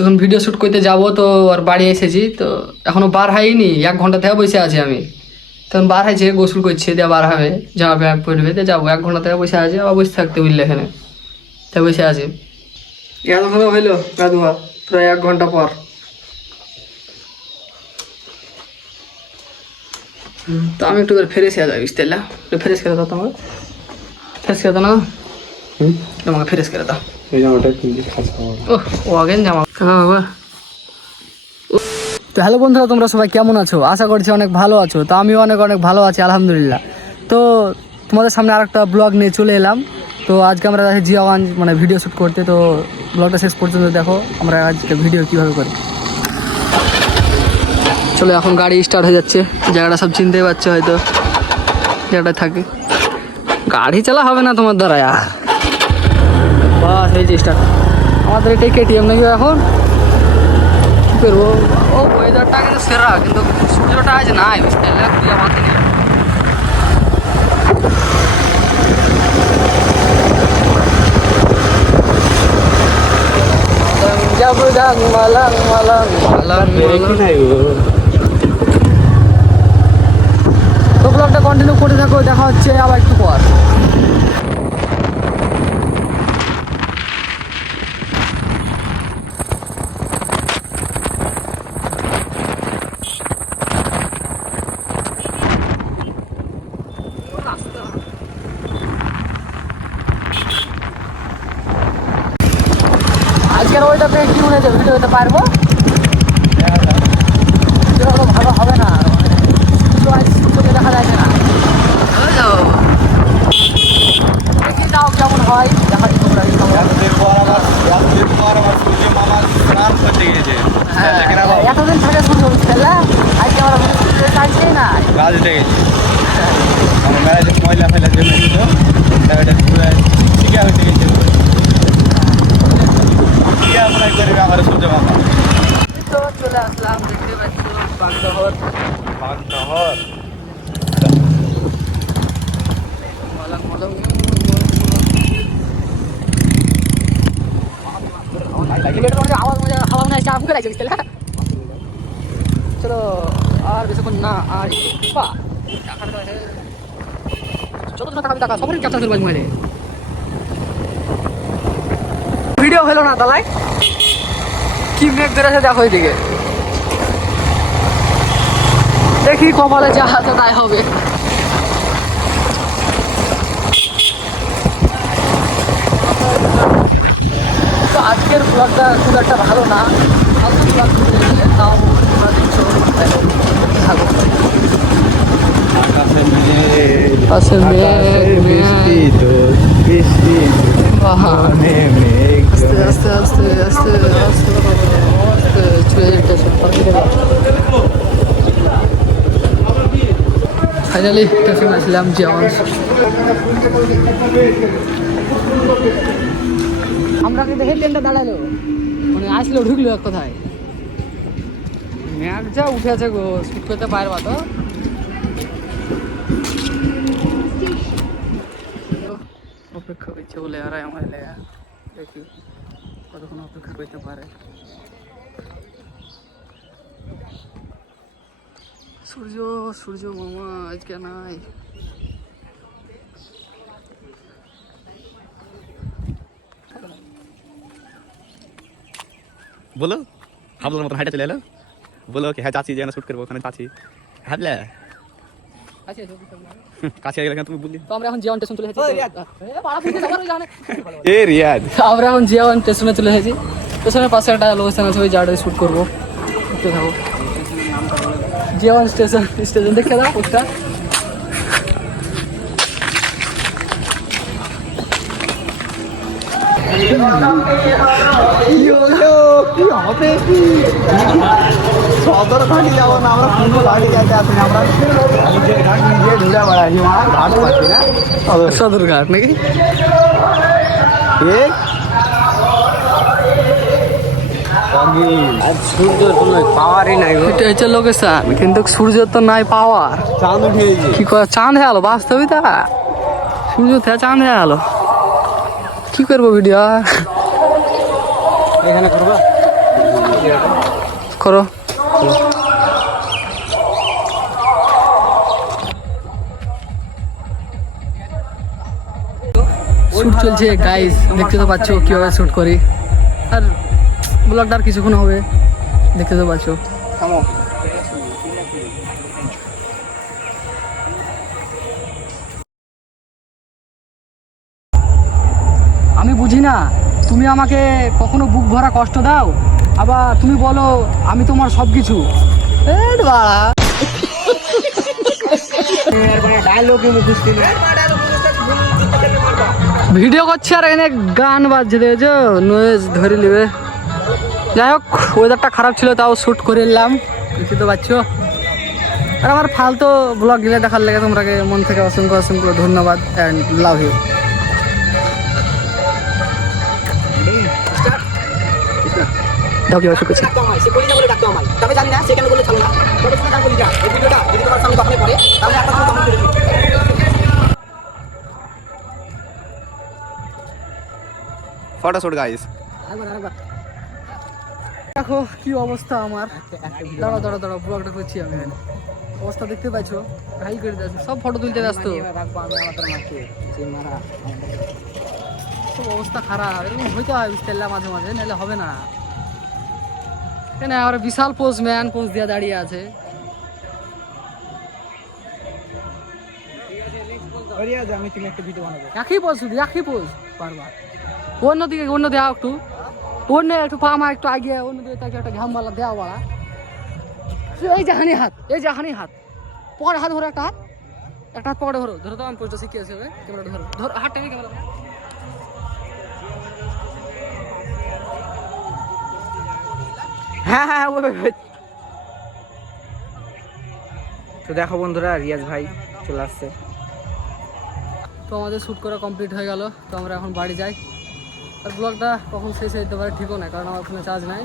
তখন video shoot করতে যাবো, তো আর বাড়ি এসেছি, তো এখনো বার হয়নি, 1 ঘন্টা থেকে বসে আছি আমি। তখন বার হয়েছে, গোসল করছে, দিয়ে বার হবে, জামা প্যান্ট পরবে, দিয়ে যাবো। 1 ঘন্টা থেকে বসে আছি, আবার বসে থাকতে বুঝলে এখানে, তাই বসে আছি। এতক্ষণ হইলো গা ধোয়া, প্রায় 1 ঘন্টা পর। তো আমি একটু ফ্রেশ হয়ে যাই, বুঝতে পারলাম। একটু ফ্রেশ করে দাও তোমাকে, ফ্রেশ করে দাও না, তোমাকে ফ্রেশ করে দাও। ও আগেন জামা। তো হ্যালো বন্ধুরা, তোমরা সবাই কেমন আছো? আশা করছি অনেক ভালো আছো। তো আমিও অনেক অনেক ভালো আছি, আলহামদুলিল্লাহ। তো তোমাদের সামনে আরেকটা ব্লগ নিয়ে চলে এলাম। তো আজকে আমরা যাচ্ছি জিয়াগঞ্জ, মানে ভিডিও শ্যুট করতে। তো ব্লগটা শেষ পর্যন্ত দেখো আমরা আজকে ভিডিও কীভাবে করি। চলো, এখন গাড়ি স্টার্ট হয়ে যাচ্ছে। জায়গাটা সব চিনতেই পারছো হয়তো, জায়গাটায় থাকি। গাড়ি চালা হবে না তোমার দ্বারা, বাস এই যে স্টার্ট। আমাদের এটাই কেটিএম নাকি এখন, কী করবো। ও ওয়েদারটা কিন্তু সেরা, কিন্তু সূর্যটা আজ নাই, বুঝতে পারলে, খুঁজে আমাকে নিলাম। তো ব্লগটা কন্টিনিউ করে থাকো, দেখা হচ্ছে আবার একটু পর। আজকের ওইটাতে কি মনে হচ্ছে, ভিডিও দিতে পারবো? ভালো হবে না, চোখে দেখা যাচ্ছে না। দেখি যাও কেমন হয়, দেখা তোমরা। এতদিন থাকে সূর্য, বুঝতে পারলে, আজকে আমরা চাইছি না। ময়লা ফেলা জমেছিল, টিকা হইতে গেছে, টিকা অ্যাপ্লাই করে আমার সূর্য মামা। তো চলে আসলাম, দেখতে পাচ্ছ বাগদহর। চলো আর বেশিক্ষণ না, আর যতক্ষণ টাকা টাকা সবারই ক্যাপচার করবো মোবাইলে। ভিডিও হলো না তালাই, কি মেঘ ধরেছে দেখো এদিকে। দেখি কপালে যা আছে তাই হবে। তো আজকের ব্লগটা খুব একটা ভালো না, ফালতু ব্লগ করে তাও তোমরা দেখছো, থাকো। আকাশে মেঘ, আস্তে আস্তে আস্তে আস্তে আস্তে ফাইনালি স্টেশন আসলাম জিয়াগঞ্জ। আমরা কিন্তু হেড ট্রেনটা দাঁড়ালো, মানে আসলো ঢুকলো এক কথায়। ম্যাগ যা উঠেছে গো, শুট করতে পারবা তো। অপেক্ষা করছে বলে আর আমার লেগা, দেখি কতক্ষণ অপেক্ষা করতে পারে। সূর্য সূর্য মামা আজকে নাই। বলো হাবলার মতন হাইটা চলে এলো, বলো কি হ্যাঁ চাচি, যেন শুট করবো ওখানে চাচি হাবলা কাছে গেলে কেন তুমি বললি। তো আমরা এখন জিয়াগঞ্জ স্টেশন চলে এসেছি। এ রিয়াদ, আমরা এখন জিয়াগঞ্জ স্টেশনে চলে এসেছি। স্টেশনের পাশে একটা লোকেশন আছে, ওই জায়গাটায় শ্যুট করবো। দেখতে থাকো, জিয়াগঞ্জ স্টেশন। স্টেশন দেখে দাও পোস্টার। সদর ঘাটি যাবো না আমরা, কোন ঘাটি যেতে আসি না আমরা, নিজের ঘাট নিজে ঘুরে বেড়াই, ঘাট পাচ্ছি না। সদর ঘাট নাকি? সূর্যের কোনো পাওয়ারই নাই, এটা হচ্ছে লোকেশন, কিন্তু সূর্য তো নাই পাওয়ার। চাঁদ উঠে কি করে চাঁদ হয়ে গেলো বাস্তবিতা, সূর্য থেকে চাঁদ হয়ে গেলো। কি করবো ভিডিও এখানে করবো, করো। শুট চলছে গাইস, দেখতে তো পাচ্ছ কিভাবে শুট করি। আর ব্লগটা আর কিছুক্ষণ হবে, দেখতে তো পাচ্ছ। আমি বুঝি না, তুমি আমাকে কখনো বুক ভরা কষ্ট দাও, আবার তুমি বলো আমি তোমার সব কিছু। ভিডিও করছে আর এখানে গান বাজছে, দেখেছো, নয়েজ ধরে নেবে। যাই হোক, ওয়েদারটা খারাপ ছিল তাও শ্যুট করে এলাম, বুঝতে পারছো। আর আমার ফালতু ব্লগ গিলে দেখার লেগে তোমরাকে মন থেকে অসংখ্য অসংখ্য ধন্যবাদ অ্যান্ড লাভ ইউ। দাও কি অসুখ আছে। Photoshoot guys. দেখো কি অবস্থা আমার। দাঁড়াও দাঁড়াও দাঁড়াও, ব্লগটা করছি আমি। অবস্থা দেখতে পাচ্ছ, হাই করে দিয়েছে, সব ফটো তুলতে ব্যস্ত, সব অবস্থা খারাপ। এরকম হইতে হয় বুঝতে পারলে, মাঝে মাঝে, নাহলে হবে না। কেন আর বিশাল পোজ, ম্যান পোজ দিয়ে দাঁড়িয়ে আছে। একই পোজ, শুধু একই পোজ বারবার। অন্যদিকে অন্য দেওয়া একটু, অন্য একটু পামা একটু আগে, অন্যদিকে তাকে একটা ঘামবালা দেওয়া বাড়া। এই যে হানি হাত, এই যে হানি হাত, পকেটে হাত ধরো, একটা হাত, একটা হাত পকেটে ধরো, ধরো তো আমি পোজটা শিখিয়েছি। ক্যামেরাটা ধরো, ধরো হাত টেনে ক্যামেরা। হ্যাঁ হ্যাঁ, তো দেখো বন্ধুরা, রিয়াজ ভাই চলে আসছে। তো আমাদের শ্যুট করা কমপ্লিট হয়ে গেল, তো আমরা এখন বাড়ি যাই। আর ব্লগটা কখন শেষ হয়ে যেতে পারে ঠিকও না, কারণ আমার ফোনে চার্জ নাই।